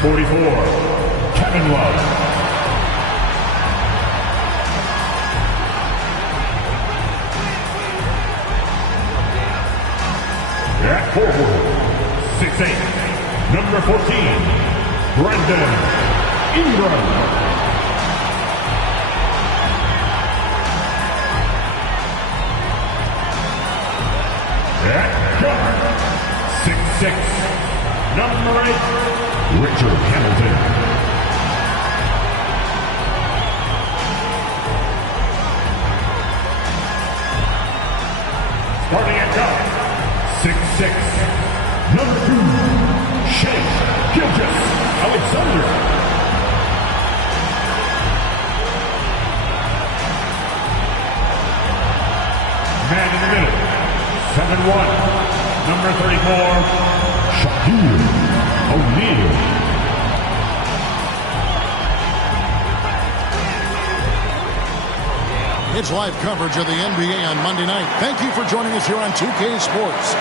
44, Kevin Love. At forward, 6'8", number 14, Brandon Ingram. At guard, 6'6", number 8, Richard Hamilton. Starting at guard, 6'6", number 2, Shai Gilgeous-Alexander. Man in the middle, 7'1", number 34, Shaquille O'Neal. It's live coverage of the NBA on Monday night. Thank you for joining us here on 2K Sports.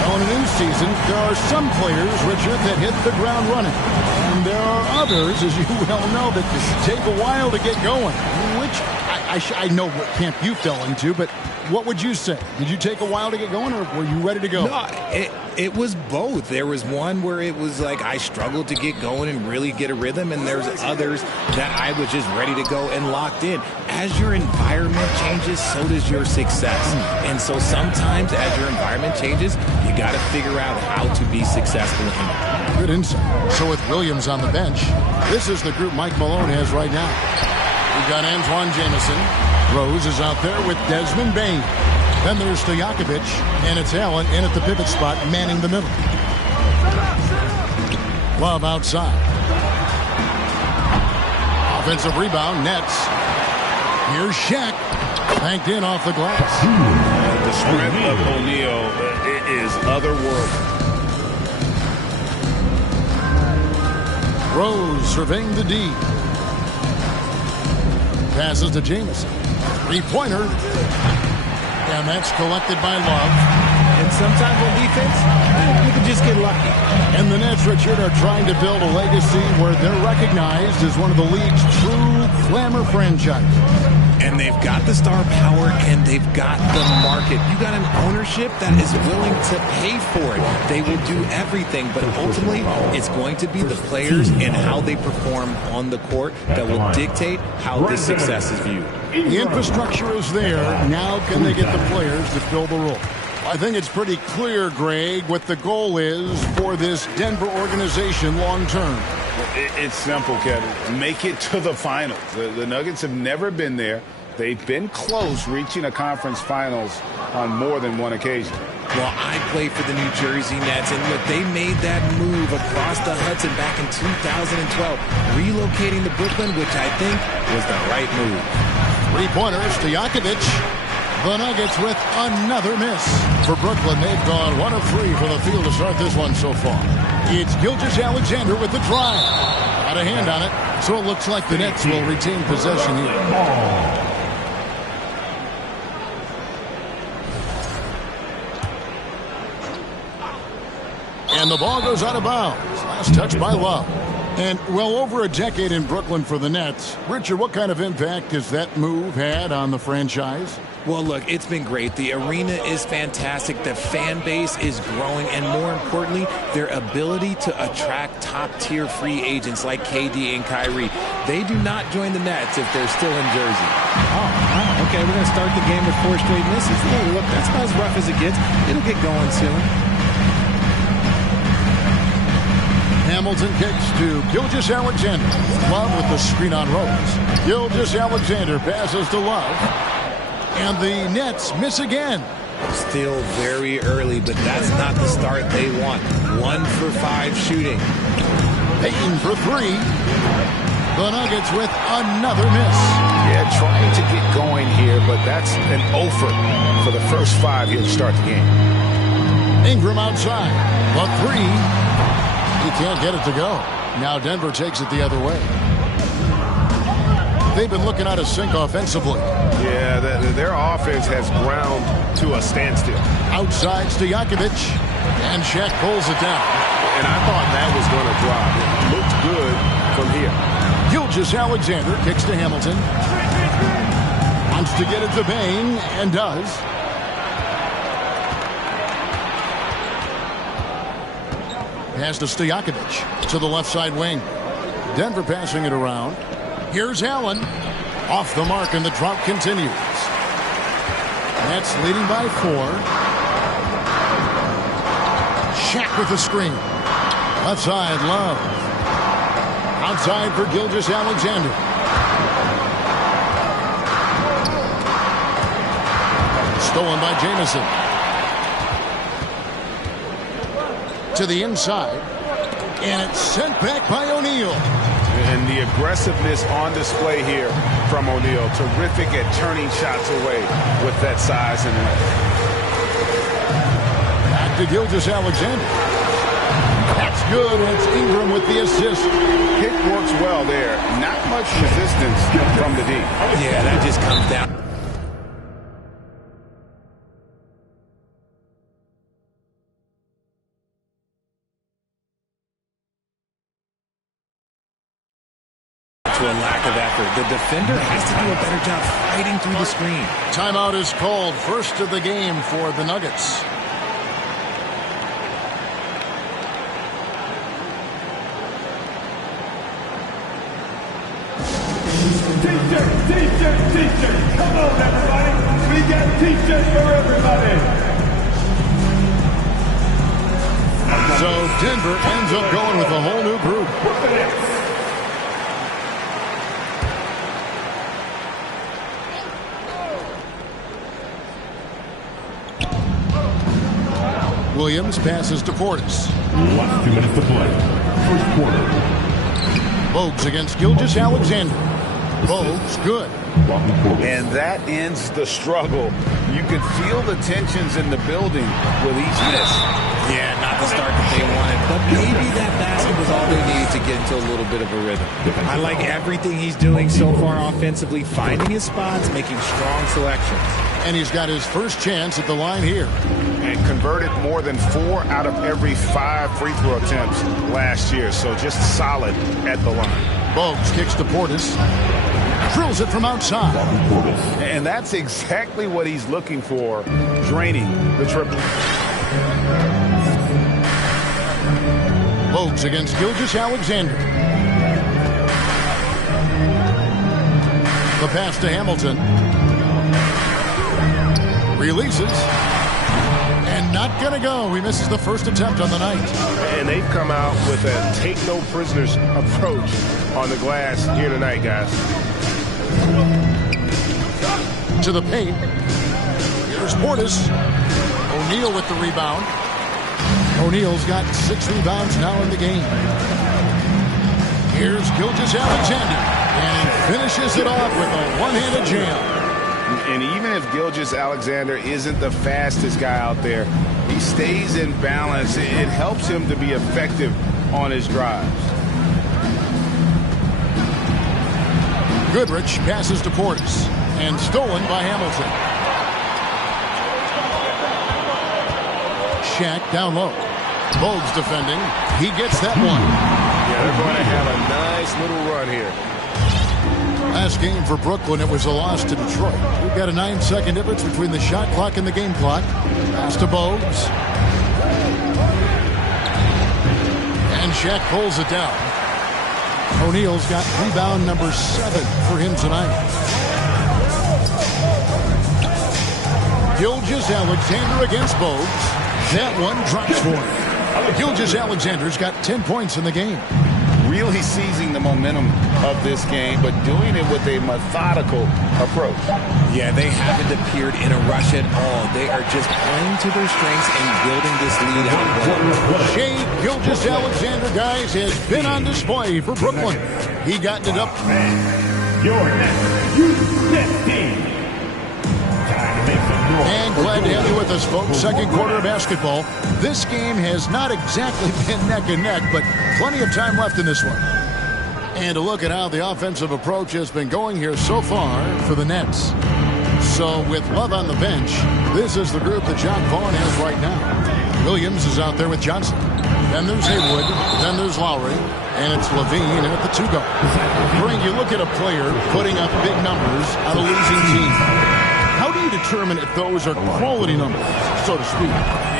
Now, in a new season, there are some players, Richard, that hit the ground running. And there are others, as you well know, that take a while to get going, which I know what camp you fell into, but what would you say? Did you take a while to get going, or were you ready to go? No, it was both. There was one where it was like I struggled to get going and really get a rhythm, and there's others that I was just ready to go and locked in. As your environment changes, so does your success. And so sometimes as your environment changes, you got to figure out how to be successful in it. Good insight. So with Williams on the bench, this is the group Mike Malone has right now. We've got Antoine Jamison. Rose is out there with Desmond Bane. Then there's Stojakovic, and it's Allen in at the pivot spot, manning the middle. Love outside. Offensive rebound, Nets. Here's Shaq. Banked in off the glass. The strength of O'Neal is otherworldly. Rose surveying the D. Passes to Jamison. Three-pointer. And that's collected by Love. And sometimes on defense, you can just get lucky. And the Nets, Richard, are trying to build a legacy where they're recognized as one of the league's true glamour franchises. And they've got the star power, and they've got the market. You got an ownership that is willing to pay for it. They will do everything, but ultimately, it's going to be the players and how they perform on the court that will dictate how this success is viewed. The infrastructure is there. Now can they get the players to fill the role? I think it's pretty clear, Greg, what the goal is for this Denver organization long term. It's simple, Kevin. Make it to the finals. The Nuggets have never been there. They've been close reaching a conference finals on more than one occasion. Well, I play for the New Jersey Nets, and look, they made that move across the Hudson back in 2012, relocating to Brooklyn, which I think was the right move. Three-pointers, Stojakovic. The Nuggets with another miss. For Brooklyn, they've gone 1 of 3 for the field to start this one so far. It's Gilgeous-Alexander with the drive. Got a hand on it, so it looks like the Nets will retain possession here. And the ball goes out of bounds. Last touch by Love. And well over a decade in Brooklyn for the Nets. Richard, what kind of impact has that move had on the franchise? Well, look, it's been great. The arena is fantastic. The fan base is growing. And more importantly, their ability to attract top-tier free agents like KD and Kyrie. They do not join the Nets if they're still in Jersey. Oh, okay. We're going to start the game with 4 straight misses. Hey, look, that's about as rough as it gets. It'll get going soon. Hamilton kicks to Gilgeous-Alexander. Love with the screen on Rose. Gilgeous-Alexander passes to Love. And the Nets miss again. Still very early, but that's not the start they want. 1 for 5 shooting. Payton for 3. The Nuggets with another miss. Yeah, trying to get going here, but that's an offer for the first 5 here to start the game. Ingram outside. The 3. He can't get it to go. Now Denver takes it the other way. They've been looking out of sync offensively. Yeah, their offense has ground to a standstill. Outside Stojakovic. And Shaq pulls it down. And I thought that was going to drop. It looked good from here. Gilgeous-Alexander kicks to Hamilton. Wants to get it to Bane, and does. Pass to Stojakovic to the left side wing. Denver passing it around. Here's Allen. Off the mark, and the drought continues. Nets leading by 4. Shaq with the screen. Left side, Love. Outside for Gilgeous-Alexander. Stolen by Jamison. To the inside. And it's sent back by O'Neal. And the aggressiveness on display here from O'Neal. Terrific at turning shots away with that size and length. Back to Gilgeous-Alexander. That's good. It's Ingram with the assist. Kick works well there. Not much resistance from the D. Yeah, that just comes down to a lack of effort. The defender has to do a better job fighting through the screen. Timeout is called. First of the game for the Nuggets. T-shirts. Come on, everybody. We got T-shirts for everybody. So Denver ends up going with a whole new group. Williams passes to Portis. Last 2 minutes to play. First quarter. Bogues against Gilgeous-Alexander. Bogues, good. And that ends the struggle. You could feel the tensions in the building with each miss. Yeah, not the start that they wanted, but maybe that basket was all they needed to get into a little bit of a rhythm. I like everything he's doing so far offensively, finding his spots, making strong selections. And he's got his first chance at the line here. And converted more than 4 out of every 5 free throw attempts last year. So just solid at the line. Bogues kicks to Portis. Drills it from outside. And that's exactly what he's looking for, draining the triple. Bogues against Gilgeous-Alexander. The pass to Hamilton. Releases. And not going to go. He misses the first attempt on the night. And they've come out with a take-no-prisoners approach on the glass here tonight, guys. To the paint. Here's Portis. O'Neal with the rebound. O'Neal's got 6 rebounds now in the game. Here's Gilgeous-Alexander. And he finishes it off with a one-handed jam. And even if Gilgeous-Alexander isn't the fastest guy out there, he stays in balance. It helps him to be effective on his drives. Goodrich passes to Portis. And stolen by Hamilton. Shaq down low. Bogues defending. He gets that one. Yeah, they're going to have a nice little run here. Last game for Brooklyn, it was a loss to Detroit. We've got a 9-second difference between the shot clock and the game clock. Pass to Bogues. And Shaq pulls it down. O'Neal's got rebound number 7 for him tonight. Gilgeous-Alexander against Bogues. That one drops for him. Gilgeous-Alexander's got 10 points in the game. Really seizing the momentum of this game, but doing it with a methodical approach. Yeah, they haven't appeared in a rush at all. They are just playing to their strengths and building this lead out. Shai Gilgeous-Alexander, guys, has been on display for Brooklyn. He got it up. Your next U.S. team. And glad to have you with us, folks. Second quarter of basketball. This game has not exactly been neck and neck, but plenty of time left in this one. And a look at how the offensive approach has been going here so far for the Nets. So with Love on the bench, this is the group that John Vaughn has right now. Williams is out there with Johnson. Then there's Haywood. Then there's Lowry. And it's Levine at the 2-guard. Frank, you look at a player putting up big numbers on a losing team. How do you determine if those are quality numbers, so to speak?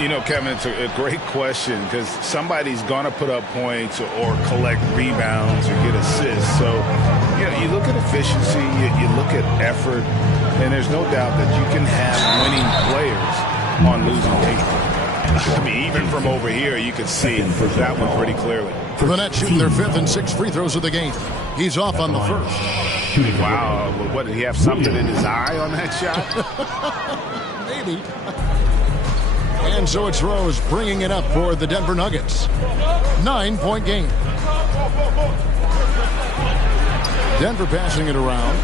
You know, Kevin, it's a great question because somebody's going to put up points or collect rebounds or get assists. So, you know, you look at efficiency, you look at effort, and there's no doubt that you can have winning players on losing teams. I mean, even from over here, you can see that one pretty clearly. The Nets shooting their 5th and 6th free throws of the game. He's off on the first. Wow, what, did he have something in his eye on that shot? Maybe. And so it's Rose bringing it up for the Denver Nuggets. 9-point game. Denver passing it around.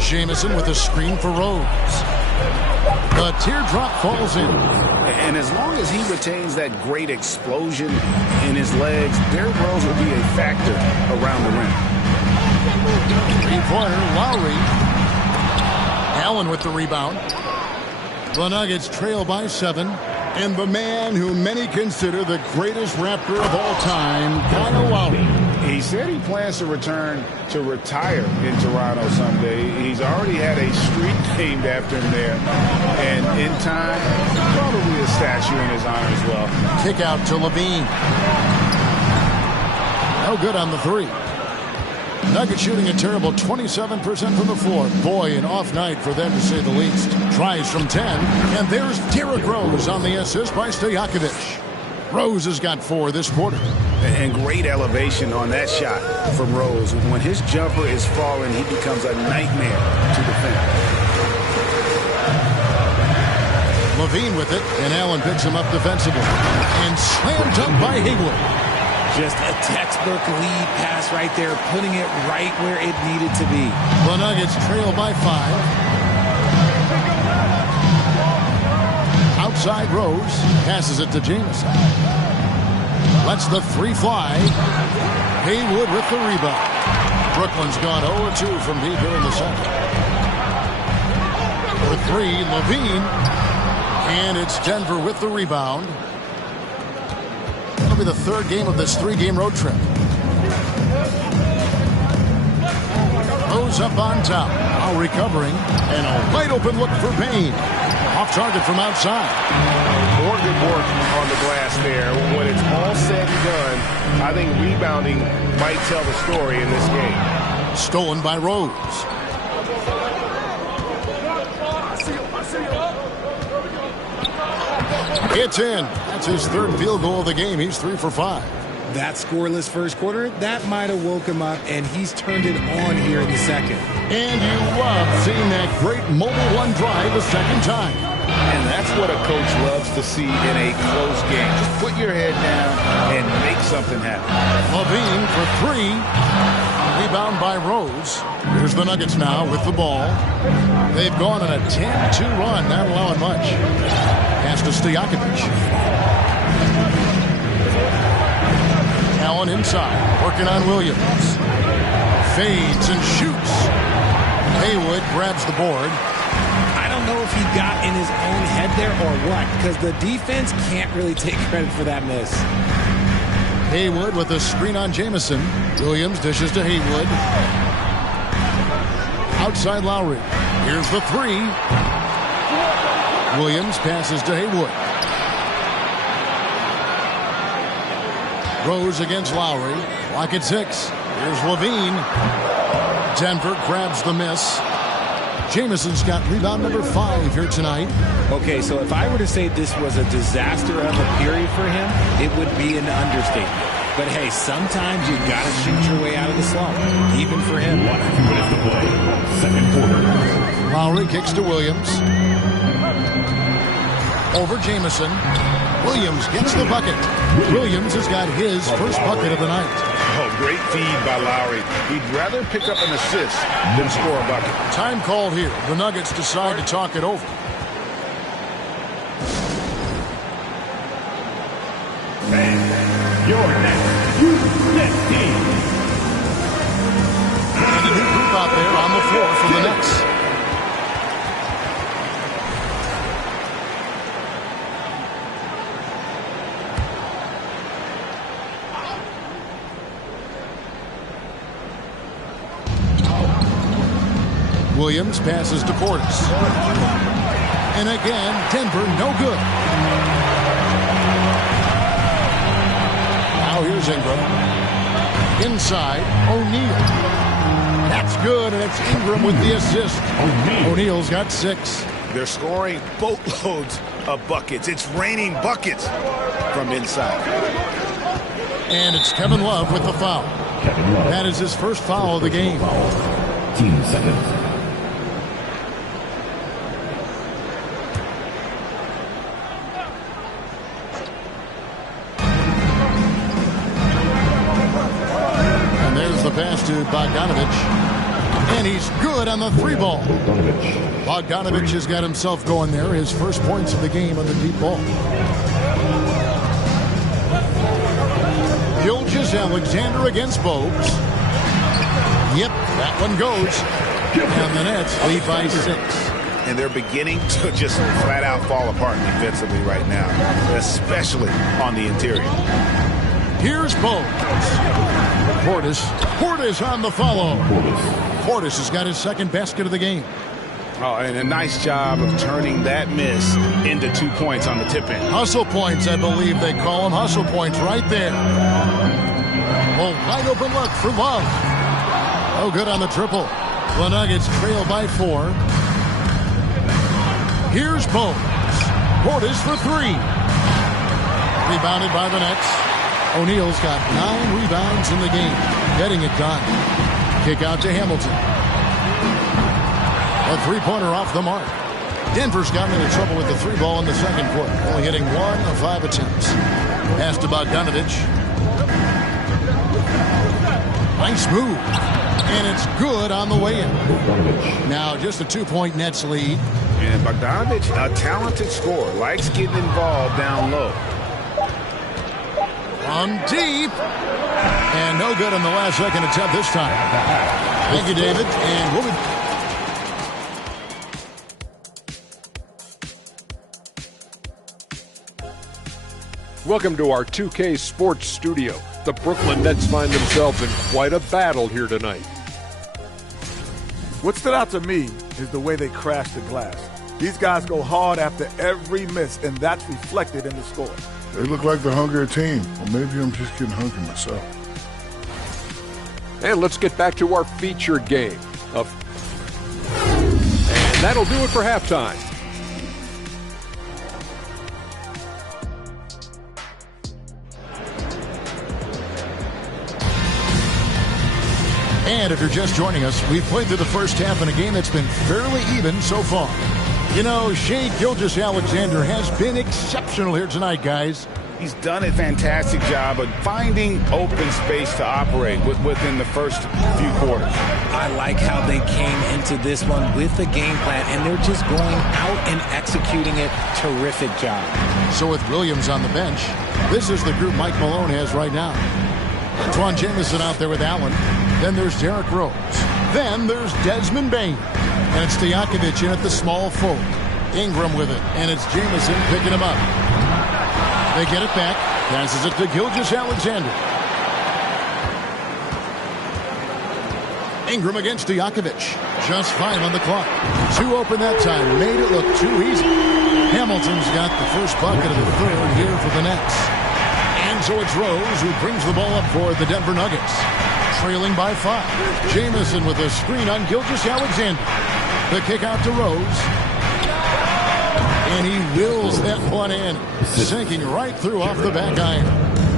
Jamison with a screen for Rose. The teardrop falls in. And as long as he retains that great explosion in his legs, Derrick Rose will be a factor around the rim. 3-pointer, Lowry. Allen with the rebound. The Nuggets trail by 7. And the man who many consider the greatest Raptor of all time, Kyle Lowry. He said he plans to return to retire in Toronto someday. He's already had a street named after him there. And in time, probably a statue in his honor as well. Kick out to Levine. No good on the 3. Nuggets shooting a terrible 27% from the floor. Boy, an off night for them to say the least. Tries from 10. And there's Derrick Rose on the assist by Stojakovic. Rose has got 4 this quarter. And great elevation on that shot from Rose. When his jumper is falling, he becomes a nightmare to defend. Levine with it, and Allen picks him up defensively. And slam dunk by Haywood. Just a textbook lead pass right there, putting it right where it needed to be. The Nuggets trail by 5. Outside Rose, passes it to Jamison. Lets the 3 fly. Haywood with the rebound. Brooklyn's gone 0-2 from deep here in the second. For 3, Levine. And it's Denver with the rebound. That'll be the 3rd game of this 3-game road trip. Rose up on top. Now recovering. And a wide open look for Payne. Off target from outside. More good work on the glass there. When it's all said and done, I think rebounding might tell the story in this game. Stolen by Rose. It's in. That's his 3rd field goal of the game. He's 3 for 5. That scoreless first quarter, that might have woke him up, and he's turned it on here in the second. And you love seeing that great mobile 1 drive a second time. And that's what a coach loves to see in a close game. Just put your head down and make something happen. Levine for 3. Rebound by Rose. Here's the Nuggets now with the ball. They've gone on a 10-2 run, not allowing much. Pass to Stojakovic. Allen inside, working on Williams. Fades and shoots. Haywood grabs the board. I don't know if he got in his own head there or what, because the defense can't really take credit for that miss. Haywood with a screen on Jamison. Williams dishes to Haywood. Outside Lowry. Here's the 3. Williams passes to Haywood. Rose against Lowry. Lock at 6. Here's Levine. Denver grabs the miss. Jamison's got rebound number 5 here tonight. Okay, so if I were to say this was a disaster of a period for him, it would be an understatement. But hey, sometimes you got to shoot your way out of the slump, even for him. 1 minute to play. Second quarter. Lowry kicks to Williams. Over Jamison. Williams gets the bucket. Williams has got his first bucket of the night. Oh, great feed by Lowry. He'd rather pick up an assist than score a bucket. Time called here. The Nuggets decide to talk it over. And your next next game. Williams passes to Portis. And again, Denver no good. Now here's Ingram. Inside, O'Neal. That's good, and it's Ingram with the assist. O'Neal's got 6. They're scoring boatloads of buckets. It's raining buckets from inside. And it's Kevin Love with the foul. That is his first foul of the game. Team seconds. And there's the pass to Bogdanovich. And he's good on the 3-ball. Bogdanovich has got himself going there. His first points of the game on the deep ball. Gilgeous-Alexander against Bogues. Yep, that one goes. And the Nets lead by 6. And they're beginning to just flat out fall apart defensively right now, especially on the interior. Here's Bogues. Portis on the follow. Portis has got his second basket of the game. Oh, and a nice job of turning that miss into 2 points on the tip-in. Hustle points, I believe they call them. Hustle points right there. Oh, wide open look for Love. Oh, good on the triple. The Nuggets trail by 4. Here's Bogues. Portis for 3. Rebounded by the Nets. O'Neal's got 9 rebounds in the game. Getting it done. Kick out to Hamilton. A 3-pointer off the mark. Denver's gotten into trouble with the 3-ball in the second quarter. Only hitting 1 of 5 attempts. Pass to Bogdanovich. Nice move. And it's good on the way in. Now just a 2-point Nets lead. And Bogdanovich, a talented scorer, likes getting involved down low. From deep. And no good on the last second attempt this time. Thank you, David. And we'll be... Welcome to our 2K Sports Studio. The Brooklyn Nets find themselves in quite a battle here tonight. What stood out to me is the way they crash the glass. These guys go hard after every miss, and that's reflected in the score. They look like the hungrier team. Or maybe I'm just getting hungry myself. And let's get back to our featured game. And that'll do it for halftime. And if you're just joining us, we've played through the first half in a game that's been fairly even so far. You know, Shai Gilgeous-Alexander has been exceptional here tonight, guys. He's done a fantastic job of finding open space to operate within the first few quarters. I like how they came into this one with a game plan, and they're just going out and executing it. Terrific job. So with Williams on the bench, this is the group Mike Malone has right now. Antoine Jamison out there with Allen. Then there's Derrick Rose. Then there's Desmond Bane. And it's Stojakovic in at the small forward. Ingram with it. And it's Jamison picking him up. They get it back. Passes it to Gilgeous-Alexander. Ingram against Stojakovic. Just 5 on the clock. 2 open that time. Made it look too easy. Hamilton's got the first bucket of the third here for the Nets. And so it's Rose who brings the ball up for the Denver Nuggets. Trailing by 5. Jamison with a screen on Gilgeous-Alexander. The kick out to Rose. And he wills that one in. Sinking right through off the back iron.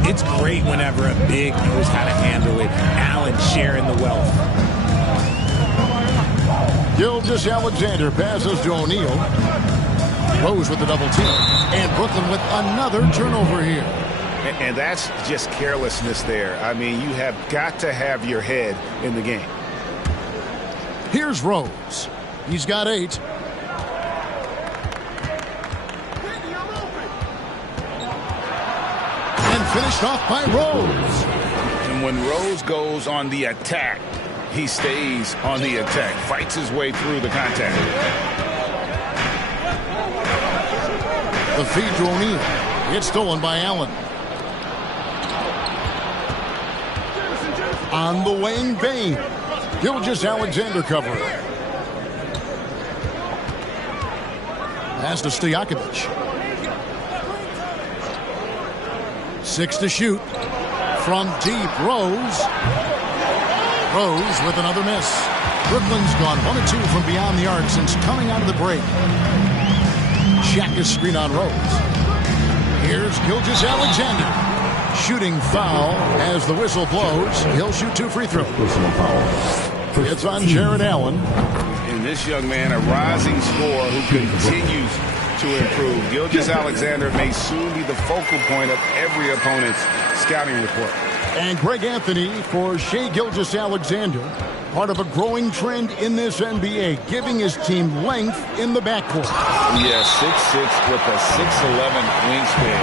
It's great whenever a big knows how to handle it. Allen sharing the wealth. Gilgeous-Alexander passes to O'Neal. Rose with the double team. And Brooklyn with another turnover here. And that's just carelessness there. I mean, you have got to have your head in the game. Here's Rose. He's got 8. And finished off by Rose. And when Rose goes on the attack, he stays on the attack, fights his way through the contact. The feed to O'Neal. It's stolen by Allen. On the wing, Bane. Gilgeous-Alexander covering. Pass to Stojakovic. 6 to shoot. From deep, Rose. Rose with another miss. Brooklyn's gone 1 of 2 from beyond the arc since coming out of the break. Shaka's screen on Rose. Here's Gilgeous-Alexander. Shooting foul as the whistle blows. He'll shoot 2 free throws. It's on Jared Allen. And this young man, a rising scorer who continues to improve. Gilgeous-Alexander may soon be the focal point of every opponent's scouting report. And Greg Anthony for Shai Gilgeous-Alexander, part of a growing trend in this NBA, giving his team length in the backcourt. Yeah, 6'6" with a 6'11" wingspan.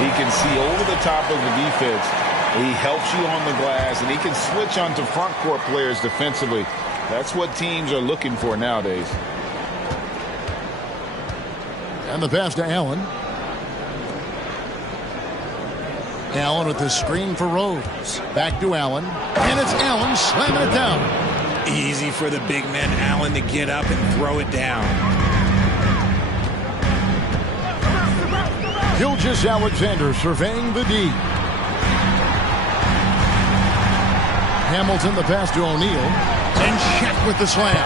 He can see over the top of the defense. He helps you on the glass, and he can switch onto front court players defensively. That's what teams are looking for nowadays. And the pass to Allen. Allen with the screen for Rose. Back to Allen. And it's Allen slamming it down. Easy for the big man Allen to get up and throw it down. Gilgeous-Alexander surveying the D. Hamilton the pass to O'Neal. And Shaq with the slam.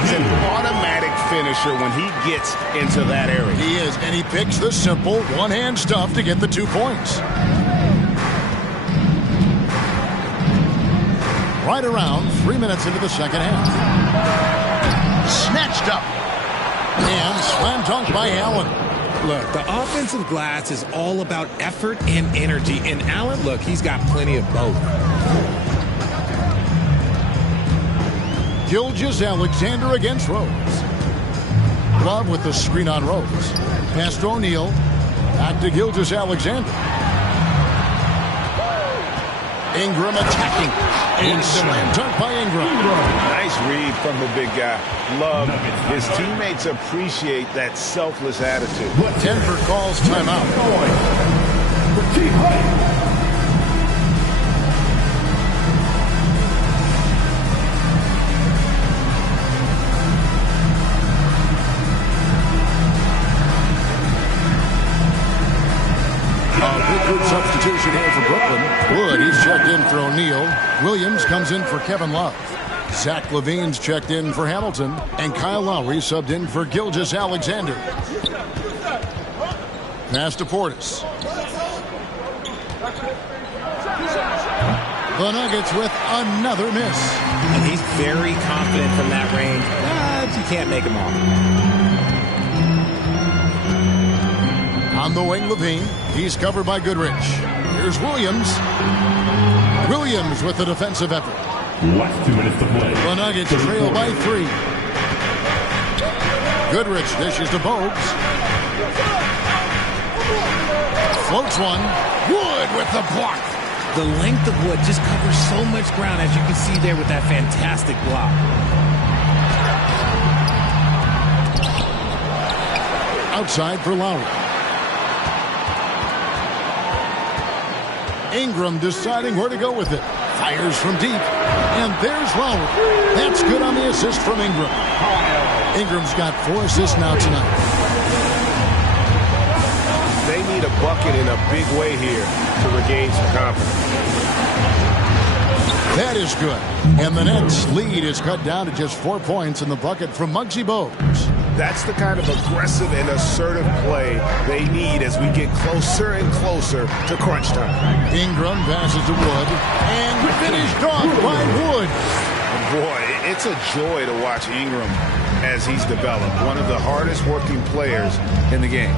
He's an automatic finisher when he gets into that area. He is, and he picks the simple one-hand stuff to get the 2 points. Right around 3 minutes into the second half. Snatched up. And slam dunk by Allen. Look, the offensive glass is all about effort and energy. And Allen, look, he's got plenty of both. Gilgeous-Alexander against Rose. Love with the screen on Rose. Pass to O'Neal. Back to Gilgeous-Alexander. Ingram attacking. And slam dunk by Ingram. Nice read from the big guy. Love. His teammates appreciate that selfless attitude. Denver calls timeout. Good substitution here for Brooklyn. Wood, he's checked in for O'Neal. Williams comes in for Kevin Love. Zach LaVine's checked in for Hamilton. And Kyle Lowry subbed in for Gilgeous-Alexander. Pass to Portis. The Nuggets with another miss. And he's very confident from that range. But you can't make him off. On the wing, LaVine. He's covered by Goodrich. Here's Williams. Williams with the defensive effort. Last 2 minutes to play. The Nuggets trail by 3. Goodrich dishes to Bogues. Floats one. Wood with the block. The length of Wood just covers so much ground, as you can see there with that fantastic block. Outside for Lowry. Ingram deciding where to go with it. Fires from deep. And there's Lowry. That's good on the assist from Ingram. Ingram's got 4 assists now tonight. They need a bucket in a big way here to regain some confidence. That is good. And the Nets' lead is cut down to just 4 points in the bucket from Muggsy Bogues. That's the kind of aggressive and assertive play they need as we get closer and closer to crunch time. Ingram passes to Wood. And finished off by Wood. Boy, it's a joy to watch Ingram as he's developed. One of the hardest working players in the game.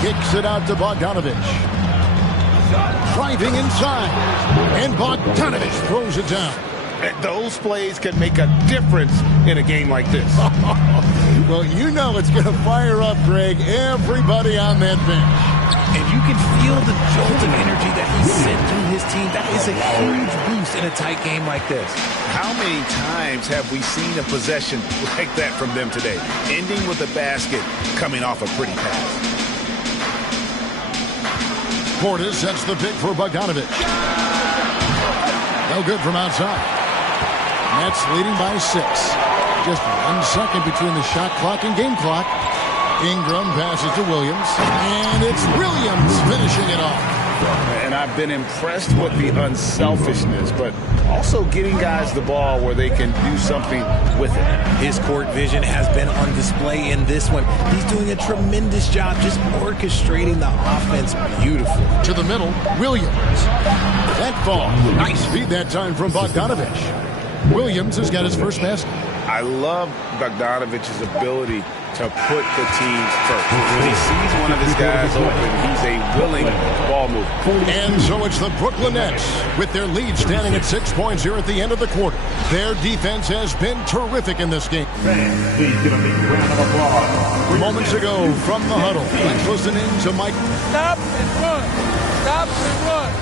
Kicks it out to Bogdanovich. Driving inside. And Bogdanovich throws it down. Those plays can make a difference in a game like this. Well, you know it's going to fire up, Greg, everybody on that bench. And you can feel the jolt of energy that he sent through his team. That is a huge boost in a tight game like this. How many times have we seen a possession like that from them today? Ending with a basket, coming off a pretty pass. Portis sets the pick for Bogdanovich. No good from outside. Nets leading by 6. Just 1 second between the shot clock and game clock. Ingram passes to Williams, and it's Williams finishing it off. And I've been impressed with the unselfishness, but also getting guys the ball where they can do something with it. His court vision has been on display in this one. He's doing a tremendous job just orchestrating the offense beautiful. To the middle, Williams. That ball. Nice feed that time from Bogdanovich. Williams has got his first basket. I love Bogdanovich's ability to put the team first. When he sees one of his guys open, he's a willing ball mover. And so it's the Brooklyn Nets with their lead standing at 6 points here at the end of the quarter. Their defense has been terrific in this game. Please give a big round of applause. Moments ago from the huddle, let's listen in to Mike. Stop and run. Stop and run.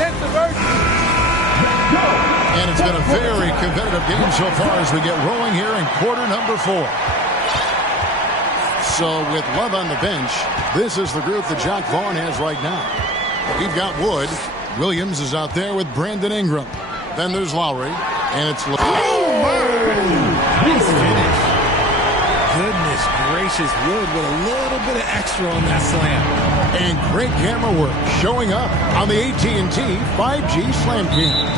That's the version. And it's been a very competitive game so far as we get rolling here in quarter number 4. So with Love on the bench, this is the group that Jacque Vaughn has right now. We've got Wood. Williams is out there with Brandon Ingram. Then there's Lowry. And it's... Nice finish. Goodness gracious, Wood with a little bit of extra on that slam. And great camera work showing up on the AT&T 5G Slam Cam.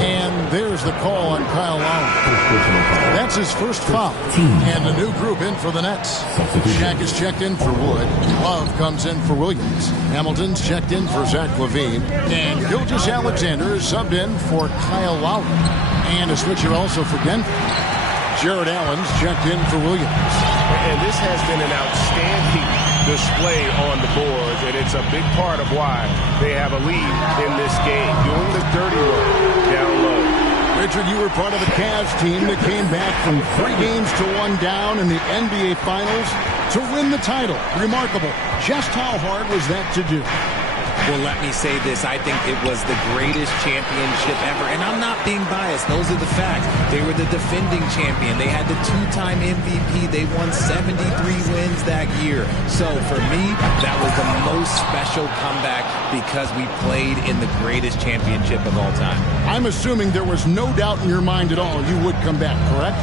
And there's the call on Kyle Lowry. That's his first foul. And a new group in for the Nets. Shaq is checked in for Wood. Love comes in for Williams. Hamilton's checked in for Zach LaVine. And Gilgeous-Alexander is subbed in for Kyle Lowry. And a switcher also for Denver. Jared Allen's checked in for Williams. And this has been an outstanding display on the boards, and it's a big part of why they have a lead in this game, doing the dirty work down low. Richard, you were part of the Cavs team that came back from 3 games to 1 down in the NBA Finals to win the title. Remarkable. Just how hard was that to do? Well, let me say this. I think it was the greatest championship ever. And I'm not being biased. Those are the facts. They were the defending champion. They had the 2-time MVP. They won 73 wins that year. So for me, that was the most special comeback because we played in the greatest championship of all time. I'm assuming there was no doubt in your mind at all you would come back, correct?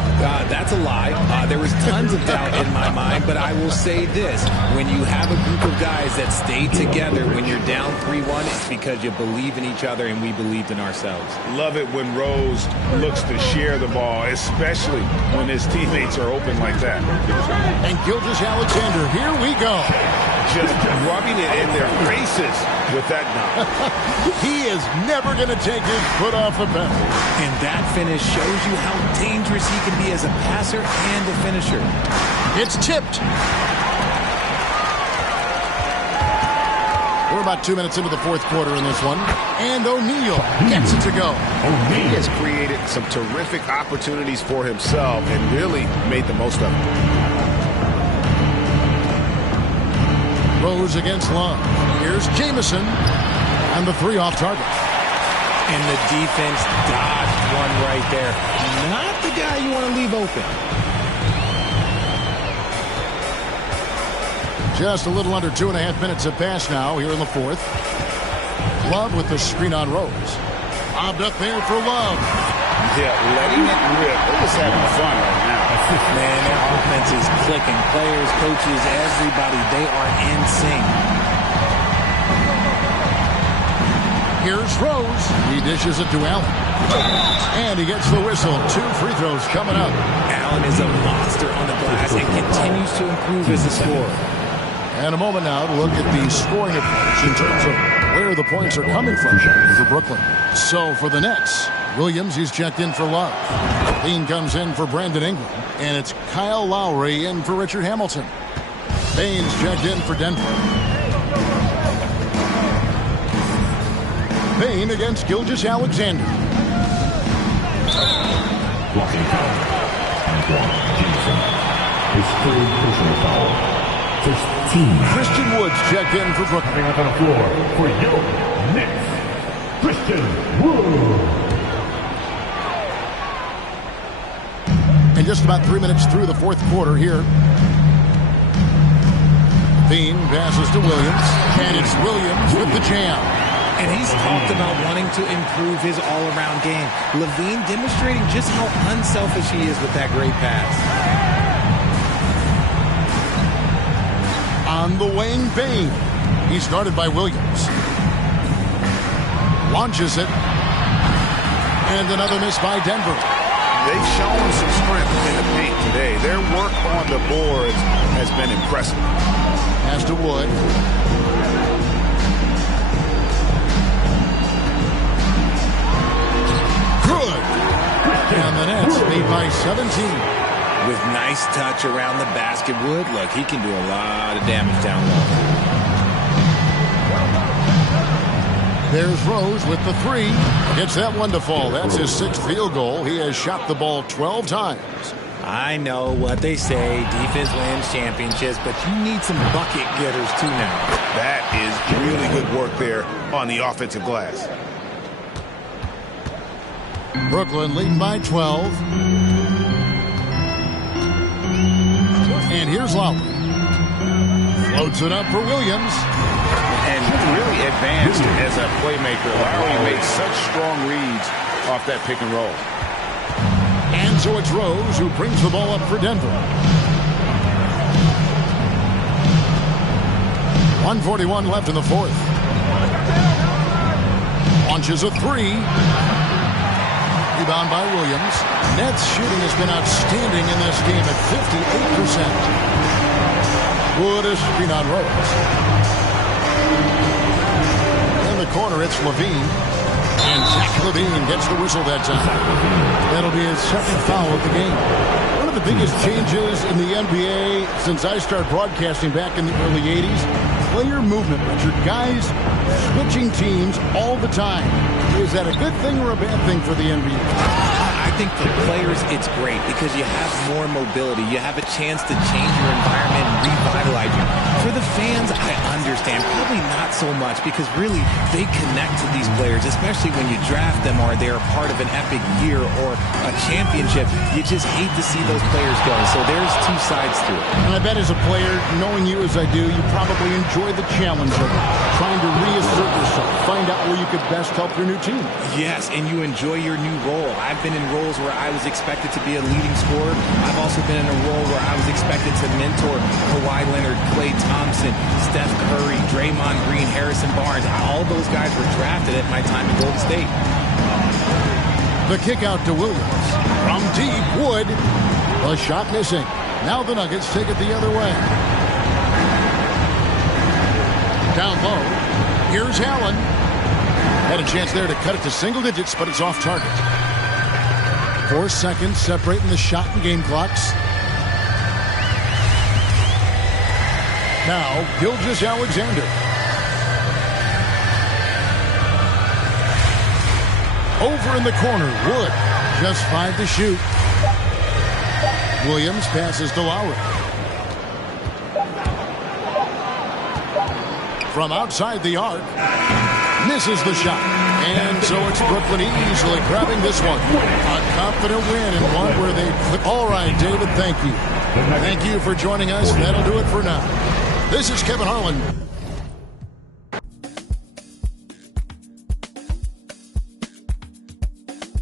That's a lie. There was tons of doubt in my mind, but I will say this. When you have a group of guys that stay together, when you're down 3-1, it's because you believe in each other and we believed in ourselves. Love it when Rose looks to share the ball, especially when his teammates are open like that. And Gilgeous-Alexander, here we go. Just rubbing it in their faces with that knock. He is never going to take his foot off the pedal. And that finish shows you how dangerous he can be as a passer and a finisher. It's tipped. We're about 2 minutes into the fourth quarter in this one. And O'Neal gets it to go. He has created some terrific opportunities for himself and really made the most of it. Rose against Love. Here's Jamison. And the 3 off target. And the defense dodged one right there. Not the guy you want to leave open. Just a little under 2.5 minutes have passed now here in the fourth. Love with the screen on Rose. Bobbed up there for Love. Yeah, letting it rip. They're just having fun right now. Man, their offense is clicking. Players, coaches, everybody, they are in sync. Here's Rose. He dishes it to Allen. And he gets the whistle. 2 free throws coming up. Allen is a monster on the glass and continues to improve as a scorer. And a moment now to look at the scoring approach in terms of where the points are coming from for Brooklyn. So for the Nets, Williams, he's checked in for Love. Lean comes in for Brandon Ingram. And it's Kyle Lowry in for Richard Hamilton. Baines checked in for Denver. Bain against Gilgeous-Alexander. Blocking foul. Antoine Jameson. His 3rd personal foul. First team. Christian Woods checked in for Brooklyn. Coming up on the floor for your Knicks, Christian Wood. And just about 3 minutes through the fourth quarter here. Bean passes to Williams. And it's Williams with the jam. And he's talked about wanting to improve his all-around game. LaVine demonstrating just how unselfish he is with that great pass. On the wing, Bane. He's guarded by Williams. Launches it. And another miss by Denver. They've shown some strength in the paint today. Their work on the boards has been impressive. Pass to Wood. Good. And the Nets lead by 17. With nice touch around the basket, Wood, look, he can do a lot of damage down low. There's Rose with the three. Gets that one to fall. That's his 6th field goal. He has shot the ball 12 times. I know what they say, defense wins championships, but you need some bucket getters too now. That is really good work there on the offensive glass. Brooklyn leading by 12. And here's Lowry. Floats it up for Williams. And really advanced as a playmaker. Lowry makes such strong reads off that pick and roll. And so it's Rose who brings the ball up for Denver. 1:41 left in the fourth. Launches a three. Rebound by Williams. Nets shooting has been outstanding in this game at 58%. Wood is screen on Rose. In the corner, it's LaVine. And Zach LaVine gets the whistle that time. That'll be his 2nd foul of the game. One of the biggest changes in the NBA since I started broadcasting back in the early 80s, player movement, Richard. Guys switching teams all the time. Is that a good thing or a bad thing for the NBA? I think for players, it's great because you have more mobility. You have a chance to change your environment and revitalize you. For the fans, I understand. Probably not so much because really they connect to these players, especially when you draft them or they're part of an epic year or a championship. You just hate to see those players go. So there's two sides to it. And I bet as a player, knowing you as I do, you probably enjoy the challenge of trying to reassert yourself, find out where you could best help your new team. Yes, and you enjoy your new role. I've been in roles where I was expected to be a leading scorer. I've also been in a role where I was expected to mentor Kawhi Leonard, Klay Thompson, Steph Curry, Draymond Green, Harrison Barnes. All those guys were drafted at my time in Golden State. The kick out to Williams. From deep, Wood. A shot missing. Now the Nuggets take it the other way. Down low. Here's Allen. Had a chance there to cut it to single digits, but it's off target. 4 seconds separating the shot and game clocks. Now, Gilgeous-Alexander. Over in the corner, Wood. Just 5 to shoot. Williams passes to Lowry. From outside the arc. Misses the shot. And so it's Brooklyn easily grabbing this one. A confident win and one where they... All right, David, thank you. Thank you for joining us. That'll do it for now. This is Kevin Harlan.